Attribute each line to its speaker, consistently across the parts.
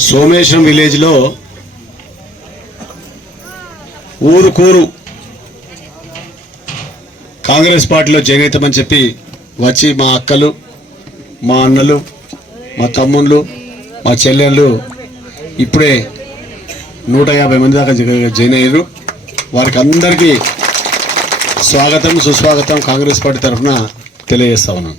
Speaker 1: సోమేశ్వరం విలేజ్లో ఊరు కూరు కాంగ్రెస్ పార్టీలో జాయిన్ అవుతామని చెప్పి వచ్చి మా అక్కలు మా అన్నలు మా తమ్ముళ్ళు మా చెల్లెళ్ళు ఇప్పుడే నూట యాభై మంది దాకా జాయిన్ అయ్యారు. వారికి అందరికీ స్వాగతం సుస్వాగతం కాంగ్రెస్ పార్టీ తరఫున తెలియజేస్తా ఉన్నాను.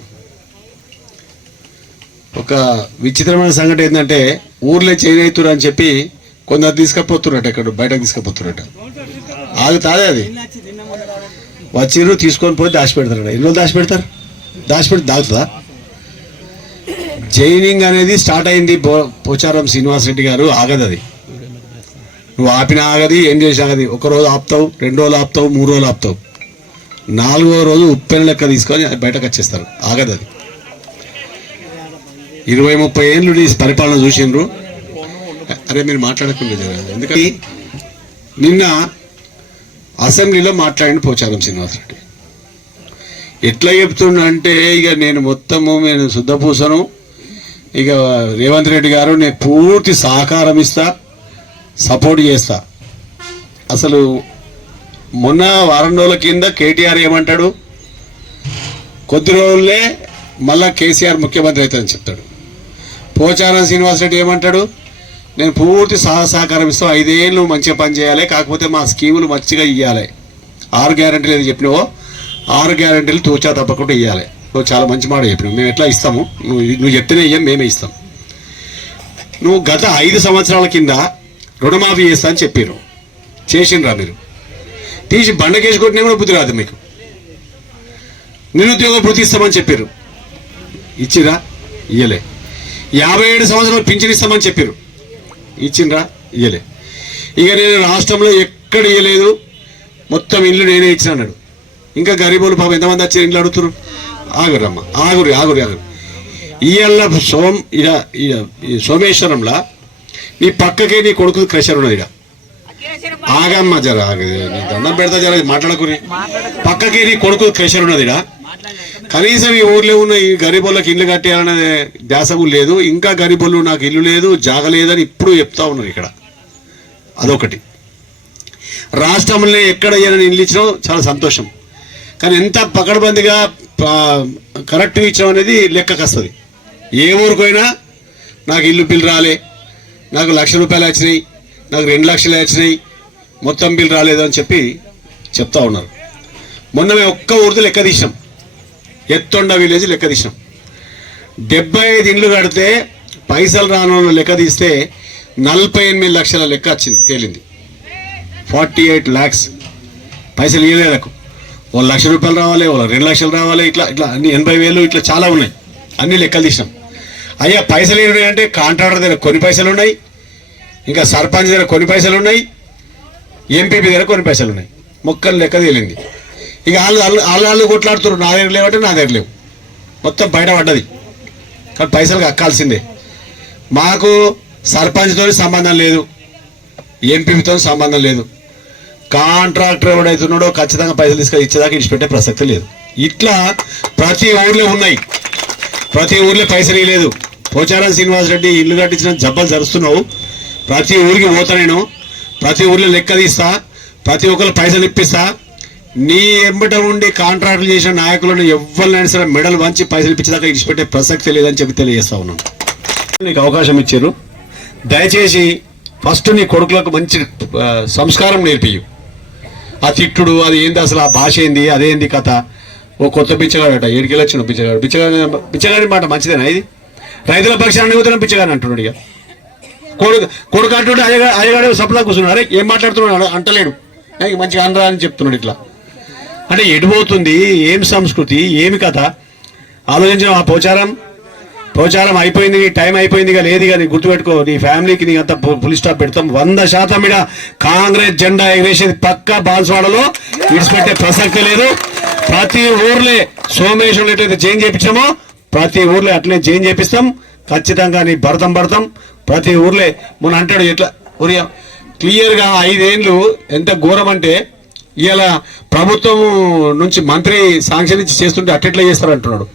Speaker 1: ఒక విచిత్రమైన సంఘటన ఏంటంటే ఊర్లో చేంజ్ అని చెప్పి కొందరు తీసుకపోతున్నట్టు ఇక్కడ బయటకు తీసుకపోతున్నట్టు. ఆగుతాదే అది. వచ్చిర్రు తీసుకొని పోయి దాచిపెడతారు ఎన్ని రోజులు దాచిపెడతారు పెడితే దాగుతుందా జైనింగ్ అనేది స్టార్ట్ అయింది పో- పోచారం శ్రీనివాసరెడ్డి గారు ఆగదు అది. నువ్వు ఆపిన ఆగది ఏం చేసి ఆగది. ఒక రోజు ఆపుతావు రెండు రోజులు ఆపుతావు మూడు రోజులు ఆపుతావు. నాలుగో రోజు ఉప్పెన లెక్క తీసుకొని బయటకు వచ్చేస్తారు. ఆగదు అది. ఇరవై ముప్పై ఏళ్ళు నీ పరిపాలన చూసిండ్రు. అరే మీరు మాట్లాడకుండా జర. ఎందుకంటే నిన్న అసెంబ్లీలో మాట్లాడిన పోచారం శ్రీనివాసరెడ్డి. ఎట్లా చెప్తున్నా అంటే ఇక నేను మొత్తము నేను శుద్ధపూసను. ఇక రేవంత్ రెడ్డి గారు నేను పూర్తి సహకారం ఇస్తా సపోర్ట్ చేస్తా. అసలు మొన్న వారం రోజుల కింద కేటీఆర్ ఏమంటాడు? కొద్ది రోజులే మళ్ళా కేసీఆర్ ముఖ్యమంత్రి అవుతుందని చెప్తాడు. పోచారం శ్రీనివాసరెడ్డి ఏమంటాడు? నేను పూర్తి సహ సహకారం ఇస్తాం ఐదేళ్ళు మంచిగా పని చేయాలి. కాకపోతే మా స్కీములు మంచిగా ఇవ్వాలి ఆరు గ్యారంటీలు ఏది చెప్పినావో ఆరు గ్యారంటీలు తూచా తప్పకుండా ఇవ్వాలి నువ్వు చాలా మంచి మాట చెప్పినావు. మేము ఎట్లా ఇస్తాము? నువ్వు నువ్వు చెప్తేనే ఇయ్యం మేమే ఇస్తాం. నువ్వు గత ఐదు సంవత్సరాల కింద రుణమాఫీ చేస్తా అని చెప్పారు చేసిండ్రా మీరు. తీసి బండకేసి కొట్టినా కూడా బుద్ధి రాదు మీకు. నిరుద్యోగ భృతి ఇస్తామని చెప్పారు ఇచ్చిరా? ఇయ్యలే. యాభై ఏడు సంవత్సరాలు పింఛన్ ఇస్తామని చెప్పారు ఇచ్చిండ్రా? ఇయ్యలే. ఇక నేను రాష్ట్రంలో ఎక్కడ ఇయ్యలేదు. మొత్తం ఇల్లు నేనే ఇచ్చిన అన్నాడు. ఇంకా గరీబులు పాపం ఎంతమంది వచ్చారు ఇంట్లో అడుగుతారు ఆగురమ్మ ఆగురి ఆగురి ఆగురు ఇయ్యాల సోం ఇడ ఈ సోమేశ్వరంలా నీ పక్కకే నీ కొడుకు క్రెషర్ ఉన్నది ఇడ. ఆగమ్మ జర ఆగ దండం పెడతా జర మాట్లాడకుని పక్కకి నీ కొడుకు క్రెషర్ ఉన్నది ఇడా. కనీసం ఈ ఊర్లో ఉన్న ఈ గరీబులకు ఇల్లు కట్టేయాలనే ధ్యాసము లేదు ఇంకా గరీబులు నాకు ఇల్లు లేదు జాగలేదని ఇప్పుడు చెప్తా ఉన్నారు ఇక్కడ. అదొకటి. రాష్ట్రంలో ఎక్కడ ఏమైనా ఇల్లు ఇచ్చినాం చాలా సంతోషం. కానీ ఎంత పకడ్బందీగా కరెక్ట్గా ఇచ్చాం అనేది లెక్కకు వస్తుంది. ఏ ఊరికైనా నాకు ఇల్లు బిల్ రాలే నాకు లక్ష రూపాయలు వచ్చినాయి నాకు రెండు లక్షలు వచ్చినాయి మొత్తం బిల్ రాలేదు అని చెప్పి చెప్తా ఉన్నారు. మొన్న మేము ఒక్క ఊరితో లెక్క తీసినాం. ఎత్తొండ విలేజ్ లెక్క తీసినాం. డెబ్బై ఐదు ఇండ్లు కడితే పైసలు రాను లెక్క తీస్తే నలభై ఎనిమిది లక్షల లెక్క వచ్చింది తేలింది. ఫార్టీ ఎయిట్ ల్యాక్స్ పైసలు ఇవ్వలేలకు ఒక లక్ష రూపాయలు రావాలి ఒక రెండు లక్షలు రావాలి ఇట్లా ఇట్లా అన్ని ఎనభై వేలు ఇట్లా చాలా ఉన్నాయి. అన్ని లెక్కలు తీసినాం. అయ్యా పైసలు ఏమి అంటే కాంట్రాక్టర్ దగ్గర కొన్ని పైసలు ఉన్నాయి ఇంకా సర్పంచ్ దగ్గర కొన్ని పైసలు ఉన్నాయి ఎంపీపీ దగ్గర కొన్ని పైసలు ఉన్నాయి. మొక్కలు లెక్క తేలింది. ఇక వాళ్ళు వాళ్ళు వాళ్ళు కొట్లాడుతున్నారు. నా దగ్గర లేవంటే నా దగ్గర లేవు. మొత్తం బయట పడ్డది. కానీ పైసలు కక్కాల్సిందే. మాకు సర్పంచ్తో సంబంధం లేదు. ఎంపీతో సంబంధం లేదు. కాంట్రాక్టర్ ఎవడైతున్నాడో ఖచ్చితంగా పైసలు తీసుకొని ఇచ్చేదాకా ఇచ్చిపెట్టే ప్రసక్తి లేదు. ఇట్లా ప్రతి ఊర్లో ఉన్నాయి. ప్రతి ఊర్లో పైసలు లేదు పోచారం శ్రీనివాసరెడ్డి ఇల్లు కట్టించిన జబ్బలు జరుస్తున్నావు. ప్రతి ఊరికి పోతా నేను. ప్రతి ఊర్లో లెక్క తీస్తా. ప్రతి ఒక్కరు పైసలు ఇప్పిస్తా. నీ ఎంబట ఉండి కాంట్రాక్టులు చేసిన నాయకులను ఎవరినైనా సరే మెడల్ వంచి పైసలు ఇప్పించేదాకా ఇచ్చిపెట్టే ప్రసక్తి లేదని చెప్పి తెలియజేస్తా ఉన్నాను. నీకు అవకాశం ఇచ్చారు. దయచేసి ఫస్ట్ నీ కొడుకులకు మంచి సంస్కారం నేర్పియు ఆ తిట్టుడు అది ఏంది అసలు ఆ భాష ఏంది అదేంది కథ? ఓ కొత్త బిచ్చగాడట ఏడికెళ్ళి వచ్చిన బిచ్చగాడు. బిచ్చగాడి బిచ్చగాడి మాట మంచిదేనా ఇది? రైతుల పక్షాన్ని అడుగుతున్న బిచ్చగాని అంటున్నాడు ఇక. కొడుకు కొడుకు అంటుండే అయ్యగా అయ్యగాడే సప్లా కూర్చున్నాడు. అరే ఏం మాట్లాడుతున్నాడు? అంటలేడు. నాకు మంచిగా అనరా అని చెప్తున్నాడు ఇట్లా. అంటే ఎడిపోతుంది ఏం సంస్కృతి? ఏమి కథ? ఆలోచించిన ఆ ప్రచారం ప్రచారం అయిపోయింది నీ టైం అయిపోయిందిగా లేదు ఇక నీ గుర్తుపెట్టుకో. నీ ఫ్యామిలీకి నీ అంతా ఫుల్ స్టాప్ పెడతాం. వంద శాతం ఇడ కాంగ్రెస్ జెండా ఎగరేసేది పక్క బాన్స్వాడలో. విడిచిపెట్టే ప్రసక్తి లేదు. ప్రతి ఊర్లే సోమేశ్వరం ఎట్లయితే చేంజ్ చేయించామో ప్రతి ఊర్లో అట్లనే చేంజ్ చేపిస్తాం. ఖచ్చితంగా నీ భరతం భరతం ప్రతి ఊర్లే మొన్న అంటాడు ఎట్లా? ఉరియా క్లియర్గా ఐదేండ్లు ఎంత ఘోరం అంటే ఇలా ప్రభుత్వం నుంచి మంత్రి శాంక్షన్ ఇచ్చి చేస్తుంటే అట్టెట్లా చేస్తారు అంటున్నాడు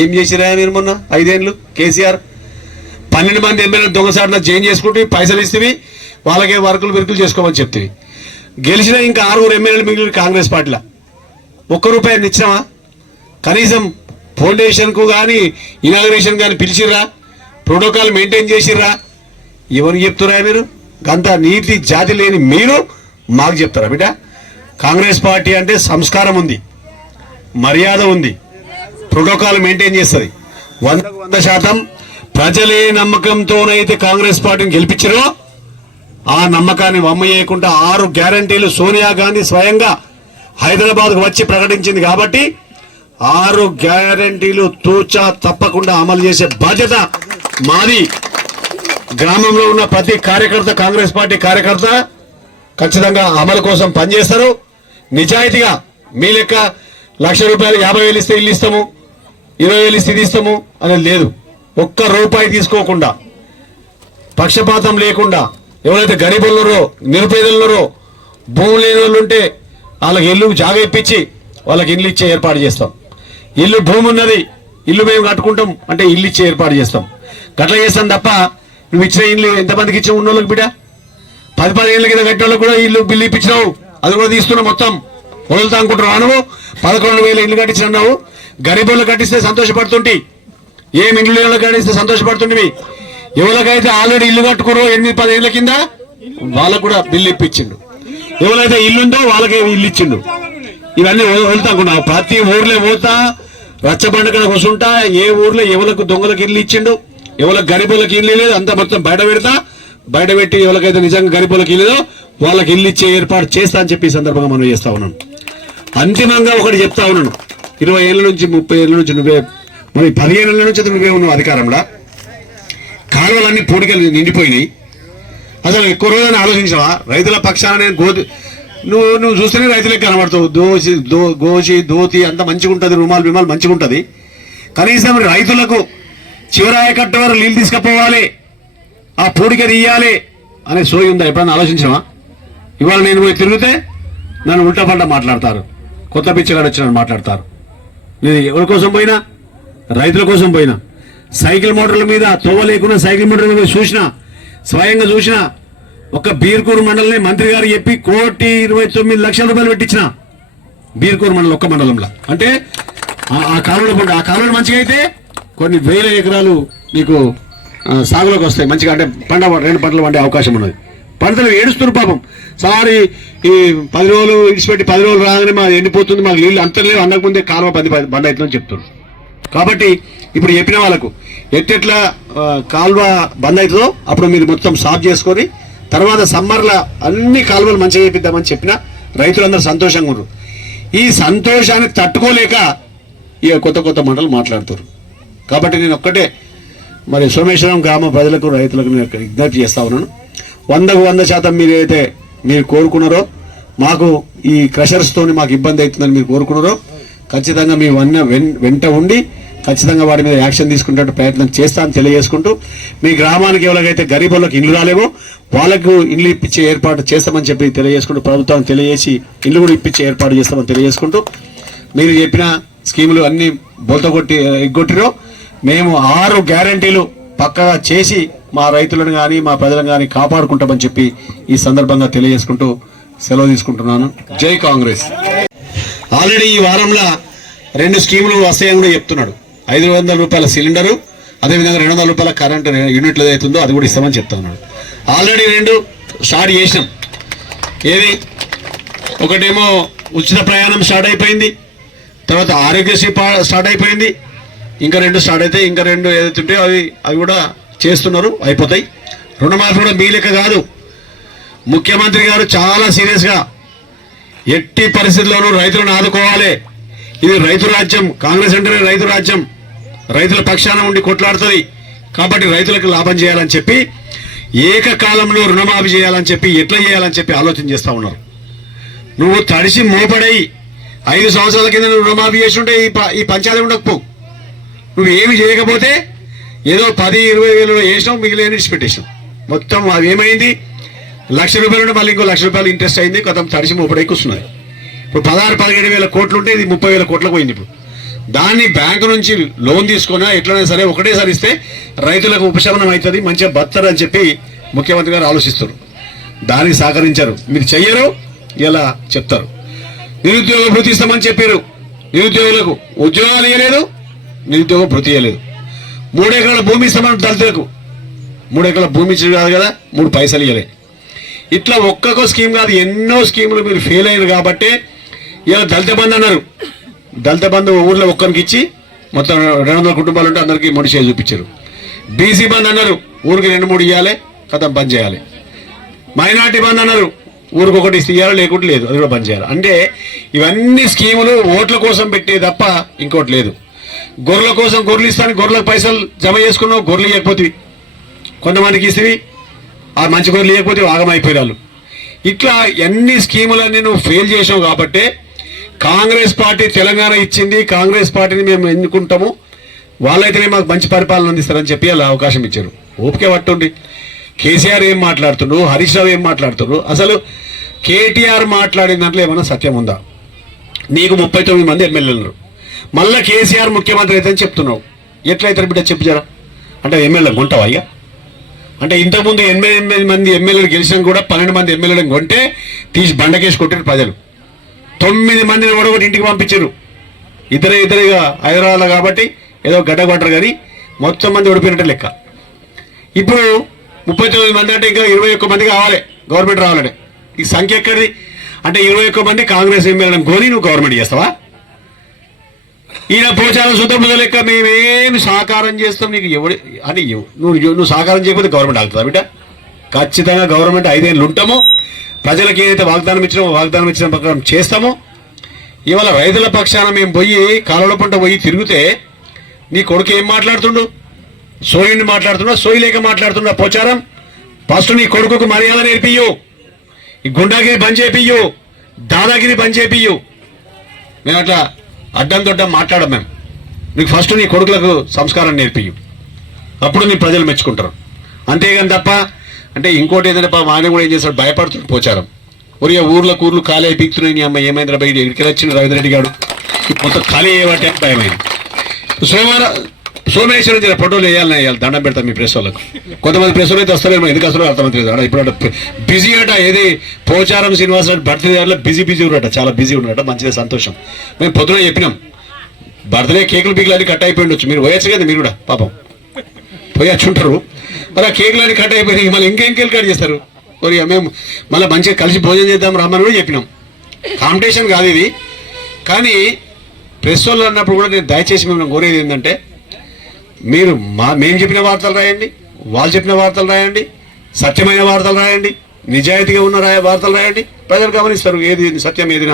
Speaker 1: ఏం చేసిరా మీరు మొన్న ఐదేండ్లు కేసీఆర్? పన్నెండు మంది ఎమ్మెల్యే దొంగసాటున చేంజ్ చేసుకుంటే పైసలు ఇస్తేవి వాళ్ళకే వర్కులు విరుకులు చేసుకోమని చెప్తే గెలిచిన ఇంకా ఆరుగురు ఎమ్మెల్యేలు మిగిలిన కాంగ్రెస్ పార్టీలో. ఒక్క రూపాయి ఇచ్చినావా? కనీసం ఫౌండేషన్కు కానీ ఇనాగ్రేషన్ కానీ పిలిచిర్రా? ప్రోటోకాల్ మెయింటైన్ చేసిర్రా? ఎవరు చెప్తురా మీరు? గంత నీతి జాతి లేని మీరు మాకు చెప్తారా బిడ్డ? కాంగ్రెస్ పార్టీ అంటే సంస్కారం ఉంది మర్యాద ఉంది ప్రోటోకాల్ మెయింటైన్ చేస్తుంది. వందకు వంద శాతం ప్రజలే నమ్మకంతోనైతే కాంగ్రెస్ పార్టీని గెలిపించారో ఆ నమ్మకాన్ని వమ్మ చేయకుండా ఆరు గ్యారంటీలు సోనియా గాంధీ స్వయంగా హైదరాబాద్కు వచ్చి ప్రకటించింది కాబట్టి ఆరు గ్యారంటీలు తూచా తప్పకుండా అమలు చేసే బాధ్యత మాది. గ్రామంలో ఉన్న ప్రతి కార్యకర్త కాంగ్రెస్ పార్టీ కార్యకర్త ఖచ్చితంగా అమలు కోసం పనిచేస్తారు. నిజాయితీగా మీ లెక్క లక్ష రూపాయలు యాభై వేలు ఇస్తే ఇల్లు ఇస్తాము ఇరవై వేలు ఇస్తే ఇది ఇస్తాము అనేది లేదు. ఒక్క రూపాయి తీసుకోకుండా పక్షపాతం లేకుండా ఎవరైతే గరీబులున్నారో నిరుపేదలున్నారో భూమి లేని వాళ్ళు ఉంటే వాళ్ళకి ఇల్లు జాగ ఇప్పించి వాళ్ళకి ఇల్లు ఇచ్చే ఏర్పాటు చేస్తాం. ఇల్లు భూమి ఉన్నది ఇల్లు మేము కట్టుకుంటాం అంటే ఇల్లు ఇచ్చే ఏర్పాటు చేస్తాం. గట్ల చేస్తాం తప్ప నువ్వు ఇచ్చిన ఇల్లు ఎంతమందికి ఇచ్చిన ఉన్న వాళ్ళకి బిడ్డ? పది పది ఏళ్ళ కింద కట్టిన వాళ్ళకి కూడా ఇల్లు బిల్లు ఇప్పించినావు. అది కూడా తీసుకున్నా మొత్తం. వదులుతా అనుకుంటున్నావు నువ్వు పదకొండు వేల ఇల్లు కట్టించినావు గరీబులు కట్టిస్తే సంతోషపడుతుంటే. ఏం ఇండ్లు కట్టిస్తే సంతోషపడుతుంటివి. ఎవరికైతే ఆల్రెడీ ఇల్లు కట్టుకురో ఎనిమిది పది ఏళ్ళ కింద వాళ్ళకు కూడా బిల్లు ఇప్పించిండు. ఎవరైతే ఇల్లుందో వాళ్ళకే ఇల్లు ఇచ్చిండు. ఇవన్నీ వద- వదులుతా అనుకున్నావు ప్రతి ఊర్లో పోతా రచ్చబండ కాడ కూర్చుంటా ఏ ఊర్లో ఎవరికి దొంగలకు ఇల్లు ఇచ్చిండు ఎవరికి గరీబులకు ఇల్లు లేదు అంతా మొత్తం బయట పెడతా బయటపెట్టి ఎవరికైతే నిజంగా గరీబులకు ఇల్లుదో వాళ్ళకి ఇల్లు ఇచ్చే ఏర్పాటు చేస్తా అని చెప్పి సందర్భంగా మనం చేస్తా ఉన్నాను అంతిమంగా ఒకటి చెప్తా ఉన్నాను. ఇరవై ఏళ్ళ నుంచి ముప్పై ఏళ్ళ నుంచి నువ్వే మరి పదిహేను ఏళ్ళ నుంచి నువ్వే ఉన్నావు అధికారంలో. కాలువలన్నీ పూడికలు నిండిపోయినాయి. అసలు ఎక్కువ రోజులని ఆలోచించావా? రైతుల పక్షాన నేను గోధు నువ్వు నువ్వు చూస్తేనే రైతులకు కనబడతావు. దోసి దో గోసి దోతి అంత మంచిగా ఉంటుంది రుమాలు బిమాలు మంచిగా ఉంటుంది. కనీసం రైతులకు చివరాయ కట్ట నీళ్ళు తీసుకుపోవాలి. ఆ పూడికని ఇయ్యాలి అనే సోయి ఉందా? ఎప్పుడన్నా ఆలోచించావా? ఇవాళ నేను పోయి తిరిగితే నన్ను ఉల్టాపల్ట మాట్లాడతారు. కొత్త పిచ్చగాడు వచ్చినట్టు మాట్లాడతారు. నేను ఎవరి కోసం పోయినా? రైతుల కోసం పోయినా? సైకిల్ మోటార్ల మీద తోవ లేకుండా సైకిల్ మోటార్ల మీద చూసినా? స్వయంగా చూసినా? ఒక బీర్కూరు మండలిని మంత్రి గారు చెప్పి కోటి ఇరవై తొమ్మిది లక్షల రూపాయలు పెట్టించిన? బీర్కూరు మండలం ఒక్క మండలంలో. అంటే ఆ- ఆ కాలువలో ఆ కాలువలు మంచిగా అయితే కొన్ని వేల ఎకరాలు నీకు సాగులోకి వస్తాయి. మంచిగా అంటే పంట రెండు పంటలు పండే అవకాశం ఉన్నది. పంటలు ఏడుస్తున్నారు పాపం. సార్ ఈ- పది రోజులు ఇడిచిపెట్టి పది రోజులు రాగానే మాకు ఎండిపోతుంది మాకు నీళ్ళు అంత లేవు. అందకముందే కాలువ పది బండ అవుతుందని చెప్తున్నారు. కాబట్టి ఇప్పుడు చెప్పిన వాళ్ళకు ఎట్టెట్లా కాలువ బంద్ అవుతుందో అప్పుడు మీరు మొత్తం సాఫ్ చేసుకొని తర్వాత సమ్మర్లో అన్ని కాలువలు మంచిగా చేపిద్దామని చెప్పిన రైతులందరూ సంతోషంగా ఉన్నారు. ఈ సంతోషాన్ని తట్టుకోలేక ఇక కొత్త కొత్త మంటలు మాట్లాడుతారు కాబట్టి నేను ఒక్కటే మరి సోమేశ్వరం గ్రామ ప్రజలకు రైతులకు నేను విజ్ఞప్తి చేస్తా ఉన్నాను. వందకు వంద శాతం మీరు ఏదైతే మీరు కోరుకున్నారో మాకు ఈ క్రషర్స్తోని మాకు ఇబ్బంది అవుతుందని మీరు కోరుకున్నారో ఖచ్చితంగా మీ వన్న వెన్- వెంట ఉండి ఖచ్చితంగా వాడి మీద యాక్షన్ తీసుకునేటట్టు ప్రయత్నం చేస్తా అని తెలియజేసుకుంటూ మీ గ్రామానికి ఎవరికైతే గరీబులకు ఇల్లు రాలేవో వాళ్ళకు ఇల్లు ఇప్పించే ఏర్పాటు చేస్తామని చెప్పి తెలియజేసుకుంటూ ప్రభుత్వం తెలియజేసి ఇల్లు కూడా ఇప్పించే ఏర్పాటు చేస్తామని తెలియజేసుకుంటూ మీరు చెప్పిన స్కీములు అన్ని బొలత కొట్టి ఎగ్గొట్టిరో మేము ఆరు గ్యారంటీలు పక్కగా చేసి మా రైతులను కానీ మా ప్రజలను కానీ కాపాడుకుంటామని చెప్పి ఈ సందర్భంగా తెలియజేసుకుంటూ సెలవు తీసుకుంటున్నాను. జై కాంగ్రెస్. ఆల్రెడీ ఈ వారంలో రెండు స్కీములు వస్తాయని కూడా చెప్తున్నాడు. ఐదు వందల రూపాయల సిలిండరు అదేవిధంగా రెండు వందల రూపాయల కరెంట్ యూనిట్లు ఏదైతుందో అది కూడా ఇస్తామని చెప్తున్నాడు. ఆల్రెడీ రెండు స్టార్ట్ చేసినాం. ఏది? ఒకటేమో ఉచిత ప్రయాణం స్టార్ట్ అయిపోయింది. తర్వాత ఆరోగ్యశ్రీ పా- స్టార్ట్ అయిపోయింది. ఇంకా రెండు స్టార్ట్ అయితే ఇంకా రెండు ఏదైతే ఉంటాయో అవి అవి కూడా చేస్తున్నారు అయిపోతాయి. రుణమాఫీ కూడా మీ లెక్క కాదు. ముఖ్యమంత్రి గారు చాలా సీరియస్గా ఎట్టి పరిస్థితుల్లోనూ రైతులను ఆదుకోవాలి. ఇది రైతు రాజ్యం కాంగ్రెస్ అంటేనే రైతు రాజ్యం. రైతుల పక్షాన ఉండి కొట్లాడుతుంది. కాబట్టి రైతులకు లాభం చేయాలని చెప్పి ఏకకాలంలో రుణమాఫీ చేయాలని చెప్పి ఎట్లా చేయాలని చెప్పి ఆలోచన చేస్తూ ఉన్నారు. నువ్వు తడిసి మోపడై ఐదు సంవత్సరాల కింద నువ్వు రుణమాఫీ ఉంటే ఈ ప- ఈ పంచాయతీ ఉండకపోవు. నువ్వు ఏమి చేయకపోతే ఏదో పది ఇరవై వేలు వేసినావు మిగిలిన పెట్టేసినావు మొత్తం అది ఏమైంది? లక్ష రూపాయలు ఉంటే మళ్ళీ ఇంకో లక్ష రూపాయలు ఇంట్రెస్ట్ అయింది కొంత తడిసి ముప్పై కూర్చున్నది. ఇప్పుడు పదహారు పదిహేడు వేల కోట్లు ఉంటే ఇది ముప్పై వేల కోట్లకు పోయింది ఇప్పుడు. దాన్ని బ్యాంకు నుంచి లోన్ తీసుకున్నా ఎట్లయినా సరే ఒకటేసారి ఇస్తే రైతులకు ఉపశమనం అవుతుంది మంచిగా బతారు అని చెప్పి ముఖ్యమంత్రి గారు ఆలోచిస్తారు. దానికి సహకరించారు. మీరు చెయ్యరు ఇలా చెప్తారు. నిరుద్యోగ భృతి ఇస్తామని చెప్పారు. నిరుద్యోగులకు ఉద్యోగాలు ఇవ్వలేదు నిరుద్యోగ భృతి చేయలేదు. మూడు ఎకరాల భూమి ఇస్తామని దళితులకు. మూడు ఎకరాల భూమి ఇచ్చారు కాదు కదా మూడు పైసలు ఇవ్వలే ఇట్లా ఒక్కొక్క స్కీమ్ కాదు ఎన్నో స్కీములు మీరు ఫెయిల్ అయ్యారు కాబట్టి ఇలా దళిత బంధు అన్నారు. దళిత బంధు ఊర్లో ఒక్కరికి ఇచ్చి మొత్తం రెండు వందల కుటుంబాలు ఉంటే అందరికీ మనిషి చూపించారు. బీసీ బంద్ అన్నారు ఊరికి రెండు మూడు ఇవ్వాలి కథం బంద్ చేయాలి. మైనార్టీ బంద్ అన్నారు ఊరికి ఒకటి ఇవ్వాలి లేకుంటే లేదు అది కూడా బంద్ చేయాలి. అంటే ఇవన్నీ స్కీములు ఓట్ల కోసం పెట్టే తప్ప ఇంకోటి లేదు. గొర్రెల కోసం గొర్రెలు ఇస్తాను గొర్రెలకు పైసలు జమ చేసుకున్నావు గొర్రెలు ఇవ్వకపోతే కొంతమందికి ఇస్తే ఆ మంచి గొర్రెలు ఇవ్వకపోతే ఆగమైపోయారు ఇట్లా ఎన్ని స్కీములన్నీ నువ్వు ఫెయిల్ చేసావు కాబట్టే కాంగ్రెస్ పార్టీ తెలంగాణ ఇచ్చింది కాంగ్రెస్ పార్టీని మేము ఎన్నుకుంటాము వాళ్ళైతేనే మాకు మంచి పరిపాలన అందిస్తారని చెప్పి అలా అవకాశం ఇచ్చారు. ఓపిక పట్టుండి. కేసీఆర్ ఏం మాట్లాడుతుండ్రు? హరీష్ రావు ఏం మాట్లాడుతుండ్రు? అసలు కేటీఆర్ మాట్లాడిన దాంట్లో ఏమైనా సత్యం ఉందా? నీకు ముప్పై తొమ్మిది మంది ఎమ్మెల్యేలు మళ్ళా కేసీఆర్ ముఖ్యమంత్రి అయితే చెప్తున్నావు. ఎట్లయితే బిడ్డ చెప్పు జరా. అంటే ఎమ్మెల్యే కొంటావా అయ్యా? అంటే ఇంతకుముందు ఎనిమిది ఎనిమిది మంది ఎమ్మెల్యేలు గెలిచినా కూడా పన్నెండు మంది ఎమ్మెల్యేలను కొంటే తీసి బండకేసి కొట్టారు ప్రజలు. తొమ్మిది మందిని కూడా ఒకటి ఇంటికి పంపించారు ఇద్దరే ఇద్దరేగా హైదరాబాద్లో కాబట్టి ఏదో గడ్డ కొట్టరు కానీ మొత్తం మంది ఓడిపోయినట్టు లెక్క. ఇప్పుడు ముప్పై తొమ్మిది మంది అంటే ఇంకా ఇరవై ఒక్క మంది కావాలి. గవర్నమెంట్ రావాలంటే ఈ సంఖ్య ఎక్కడిది? అంటే ఇరవై ఒక్క మంది కాంగ్రెస్ ఎమ్మెల్యేలను కొని నువ్వు గవర్నమెంట్ చేస్తావా? ఈయన పోచారం సుతముద లెక్క మేమేమి సహకారం చేస్తాం నీకు ఎవడి అని నువ్వు నువ్వు సహకారం చేయకపోతే గవర్నమెంట్ ఆగుతుందా బిడ్డ? ఖచ్చితంగా గవర్నమెంట్ ఐదేళ్ళు ఉంటాము. ప్రజలకు ఏదైతే వాగ్దానం ఇచ్చినామో వాగ్దానం ఇచ్చిన ప్రకారం చేస్తామో. ఇవాళ రైతుల పక్షాన మేము పోయి కాలువల పంట పోయి తిరిగితే నీ కొడుకు ఏం మాట్లాడుతుండు? సోయిని మాట్లాడుతున్నా సోయి లేక మాట్లాడుతున్నా పోచారం? ఫస్ట్ నీ కొడుకుకు మర్యాద నేర్పియ్యు. ఈ గుండాగిరి బంద్ చేపియ్యు. దాదాగిరి బంద్ చేపియ్యు. నేను అట్లా అడ్డం దొడ్డం మాట్లాడం మేము. నీకు ఫస్ట్ నీ కొడుకులకు సంస్కారం నేర్పియ్యు. అప్పుడు నీ ప్రజలు మెచ్చుకుంటారు. అంతేగాని తప్ప అంటే ఇంకోటి ఏంటంటే మా ఆయన కూడా ఏం చేస్తాడు భయపడుతుంది పోచారం. ఒరి ఊర్లో కూర్లు ఖాళీ అయి నీ అమ్మ. ఏమైందిరా బయట ఇక్కడికి వచ్చిన రవీంద్ర రెడ్డి గారు మొత్తం ఖాళీ అయ్యేవాటే భయమైంది. సోమవారం సోమేశ్వరం జర ఫోటోలు వేయాలని వేయాలి దండం పెడతాం మీ ప్రెస్ వాళ్ళకు. కొంతమంది ప్రెస్ అయితే వస్తారేమో ఎందుకు అసలు అర్థమవుతుంది అక్కడ ఇప్పుడు బిజీ అట ఏది పోచారం శ్రీనివాస బర్త్డే దాంట్లో బిజీ బిజీ ఉన్నట చాలా బిజీ ఉన్నట మంచిగా సంతోషం. మేము పొద్దున చెప్పినాం బర్త్డే కేకులు పీకులు అన్ని కట్ అయిపోయి ఉండొచ్చు. మీరు వయసు కదా మీరు కూడా పాపం. పోయొచ్చు ఉంటారు. మరి ఆ కేకులు అన్ని కట్ అయిపోయినాయి మళ్ళీ ఇంకేం కట్ చేస్తారు. మరి మేము మళ్ళీ మంచిగా కలిసి భోజనం చేద్దాం రమ్మని కూడా చెప్పినాం. కాంపిటీషన్ కాదు ఇది. కానీ ప్రెస్ వాళ్ళు అన్నప్పుడు కూడా నేను దయచేసి మేము కోరేది ఏంటంటే మీరు మా మేము చెప్పిన వార్తలు రాయండి వాళ్ళు చెప్పిన వార్తలు రాయండి సత్యమైన వార్తలు రాయండి నిజాయితీగా ఉన్న రాయ వార్తలు రాయండి ప్రజలు గమనిస్తారు ఏది సత్యం ఏది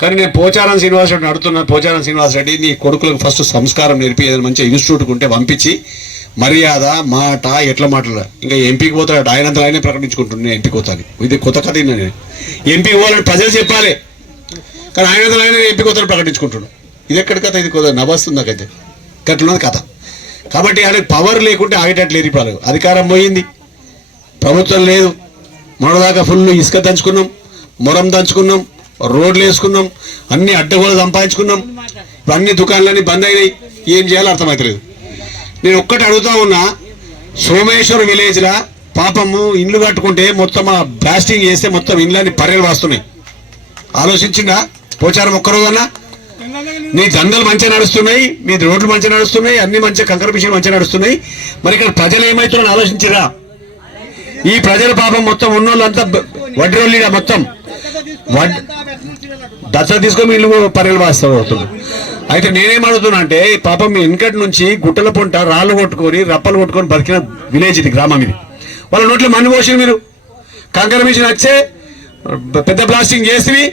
Speaker 1: కానీ నేను పోచారం శ్రీనివాస్ రెడ్డిని అడుగుతున్నా. పోచారం శ్రీనివాస్ రెడ్డి నీ కొడుకులకు ఫస్ట్ సంస్కారం నేర్పి ఏదైనా మంచిగా ఇన్స్టిట్యూట్ ఉంటే పంపించి మర్యాద మాట ఎట్లా మాట్లాడ ఇంకా ఎంపీకి పోతాడు ఆయనంతా ఆయనే ప్రకటించుకుంటున్నాను నేను ఎంపీకి పోతాను. ఇది కొత్త కథ నేను. ఎంపీకి పోవాలని ప్రజలు చెప్పాలి. కానీ ఆయనంతా ఆయన ఎంపీకి పోతాను ప్రకటించుకుంటున్నాడు ఇది ఎక్కడి కథ? ఇది కొద్దిగా నవ్వస్తుంది నాకైతే. గట్లున్నది కథ. కాబట్టి ఆయనకు పవర్ లేకుంటే ఆగేటట్లు ఇప్పుడు అధికారం పోయింది. ప్రభుత్వం లేదు. మొన్నదాకా ఫుల్ ఇసుక దంచుకున్నాం. మొరం దంచుకున్నాం. రోడ్లు వేసుకున్నాం. అన్ని అడ్డగోలు సంపాదించుకున్నాం. ఇప్పుడు అన్ని దుకాణాలన్నీ బంద్ అయినాయి. ఏం చేయాలో అర్థమవుతలేదు. నేను ఒక్కటి అడుగుతా ఉన్నా సోమేశ్వర్ విలేజ్లా పాపము ఇండ్లు కట్టుకుంటే మొత్తం ఆ బ్లాస్టింగ్ చేస్తే మొత్తం ఇండ్లన్నీ పర్యలు వాస్తున్నాయి. ఆలోచించిందా పోచారం ఒక్కరోజన్నా? నీ దందలు మంచిగా నడుస్తున్నాయి మీ రోడ్లు మంచిగా నడుస్తున్నాయి అన్ని మంచిగా కంకర మిషన్ మంచిగా నడుస్తున్నాయి. మరి ఇక్కడ ప్రజలు ఏమవుతున్నారని ఆలోచించరా ఈ ప్రజల పాపం మొత్తం ఉన్నోళ్ళంతా బ- మొత్తం. వడ్ దశ తీసుకొని ఇల్లు పర్రెలు వాస్తవం అవుతుంది అయితే నేనేం అడుగుతున్నా అంటే పాపం మీ వెనకటి నుంచి గుట్టల పొంట రాళ్ళు కొట్టుకొని రప్పలు కొట్టుకొని బతికిన విలేజ్ ఇది గ్రామం ఇది. వాళ్ళ నోట్లో మన్ను పోసి మీరు. కంకర మిషన్ వచ్చే పెద్ద బ్లాస్టింగ్ చేసివి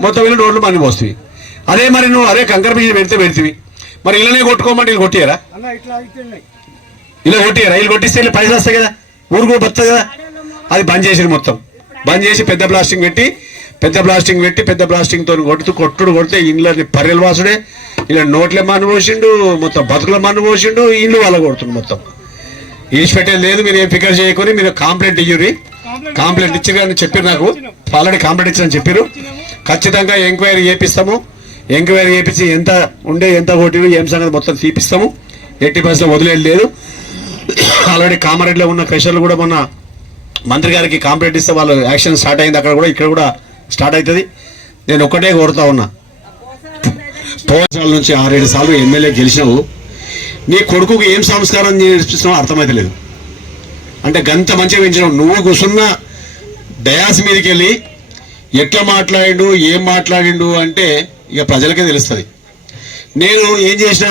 Speaker 1: మొత్తం ఇల్లు రోడ్లు మన్ను పోస్తుంది అదే మరి నువ్వు అదే కంకర మిషన్ పెడితే పెడితివి. మరి ఇళ్ళనే కొట్టుకోమంటే ఇల్లు కొట్టియరా? ఇలా కొట్టియరా? ఇల్లు కొట్టిస్తే ఇల్లు పైసలు వస్తాయి కదా. ఊరు కూడా బతుంది కదా. అది బంద్ చేసింది మొత్తం. బంద్ చేసి పెద్ద బ్లాస్టింగ్ పెట్టి పెద్ద బ్లాస్టింగ్ పెట్టి పెద్ద బ్లాస్టింగ్తో కొడుతూ కొట్టుడు కొడితే ఇండ్లని పర్రెలు వాసుడే ఇలా నోట్ల మన్ను పోసిండు మొత్తం బతుకుల మన్ను పోసిండు ఇల్లు వాళ్ళ కొడుతుండు మొత్తం. ఈడిచిపెట్టేది లేదు మీరు ఏం ఫికర్ చేయకొని మీరు కాంప్లైంట్ ఇయ్యురి కాంప్లైంట్ ఇచ్చి అని చెప్పారు నాకు. ఆల్రెడీ కాంప్లైంట్ ఇచ్చిన. చెప్పారు ఖచ్చితంగా ఎంక్వైరీ చేపిస్తాము. ఎంక్వైరీ చేపించి ఎంత ఉండే ఎంత ఓటీలు ఏం సంగతి మొత్తం తీపిస్తాము. ఎట్టి పరిస్థితి వదిలేదు లేదు. ఆల్రెడీ కామారెడ్డిలో ఉన్న క్రెషర్లు కూడా మొన్న మంత్రి గారికి కాంప్లైంట్ ఇస్తే వాళ్ళు యాక్షన్ స్టార్ట్ అయింది. అక్కడ కూడా ఇక్కడ కూడా స్టార్ట్ అవుతుంది. నేను ఒక్కటే కోరుతా ఉన్నా. పోసాల నుంచి ఆరేడు సార్లు ఎమ్మెల్యే గెలిచినావు. నీ కొడుకుకు ఏం సంస్కారం నేర్పిస్తున్నావు అర్థమైతలేదు అంటే గంత మంచిగా పెంచినావు. నువ్వు కూర్చున్న డయాస్ మీదకి వెళ్ళి ఎట్లా మాట్లాడిండు ఏం మాట్లాడిండు అంటే ఇక ప్రజలకే తెలుస్తుంది. నేను ఏం చేసిన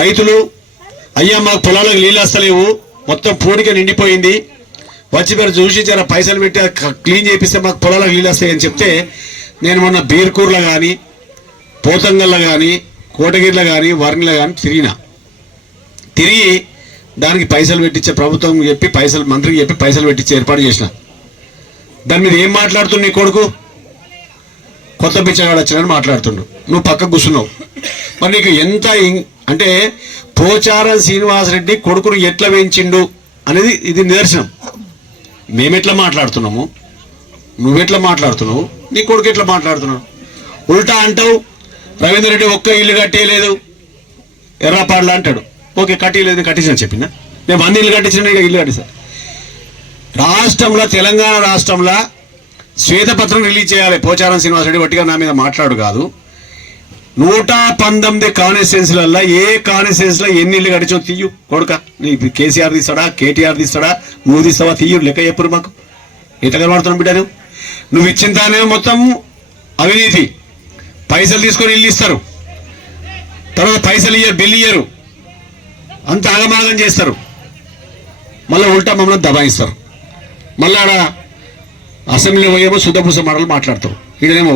Speaker 1: రైతులు అయ్యా మాకు పొలాలకు నీళ్ళు వస్తలేవు మొత్తం పూడిక నిండిపోయింది వచ్చి మీరు చూసి జర పైసలు పెట్టి క్లీన్ చేపిస్తే మాకు పొలాలకు నీళ్ళు వస్తాయని చెప్తే నేను మొన్న బీర్కూర్లో కానీ పోతంగల్లో కానీ కోటగిరిలో కానీ వర్ణిలో కానీ తిరిగిన. తిరిగి దానికి పైసలు పెట్టించే ప్రభుత్వం చెప్పి పైసలు మంత్రికి చెప్పి పైసలు పెట్టించే ఏర్పాటు చేసిన. దాని మీద ఏం మాట్లాడుతుంది నీ కొడుకు? కొత్త పిచ్చగాడు వచ్చినని మాట్లాడుతుండు. నువ్వు పక్కకు కూర్చున్నావు. మరి నీకు ఎంత అంటే పోచారం శ్రీనివాసరెడ్డి కొడుకును ఎట్లా పెంచిండు అనేది ఇది నిదర్శనం. మేమెట్లా మాట్లాడుతున్నాము? నువ్వెట్లా మాట్లాడుతున్నావు? నీ కొడుకు ఎట్లా మాట్లాడుతున్నావు ఉల్టా అంటావు రవీందర్ రెడ్డి ఒక్క ఇల్లు కట్టేయలేదు. ఎర్రపాడలా అంటాడు. ఓకే కట్టేయలేదు కట్టించిన చెప్పిన నేను వంద ఇల్లు కట్టించిన ఇక ఇల్లు కట్టిస్తా. రాష్ట్రంలో తెలంగాణ రాష్ట్రంలో శ్వేతపత్రం రిలీజ్ చేయాలి. పోచారం శ్రీనివాసరెడ్డి వట్టిగా నా మీద మాట్లాడు కాదు. నూట పంతొమ్మిది కాన్స్టిట్యున్సీలలో ఏ కాన్స్టిట్యున్సీలో ఎన్ని ఇళ్ళు గడిచో తీయు కొడుక? నీ కేసీఆర్ తీస్తాడా? కేటీఆర్ తీస్తాడా? నువ్వు తీస్తావా తీయు లెక్క ఎప్పుడు మాకు? ఎట్లా కనబడుతున్నావు బిడ్డ నువ్వు? నువ్వు ఇచ్చిన దానే మొత్తం అవినీతి. పైసలు తీసుకొని ఇల్లు ఇస్తారు. తర్వాత పైసలు ఇయ్యరు బిల్లు ఇయ్యరు. అంత ఆగమాగం చేస్తారు. మళ్ళీ ఉల్టా మమ్మల్ని దబాయిస్తారు. మళ్ళా అసెంబ్లీ అసెంబ్లీలో పోయేమో శుద్ధపూస మాటలు మాట్లాడతావు ఇదేమో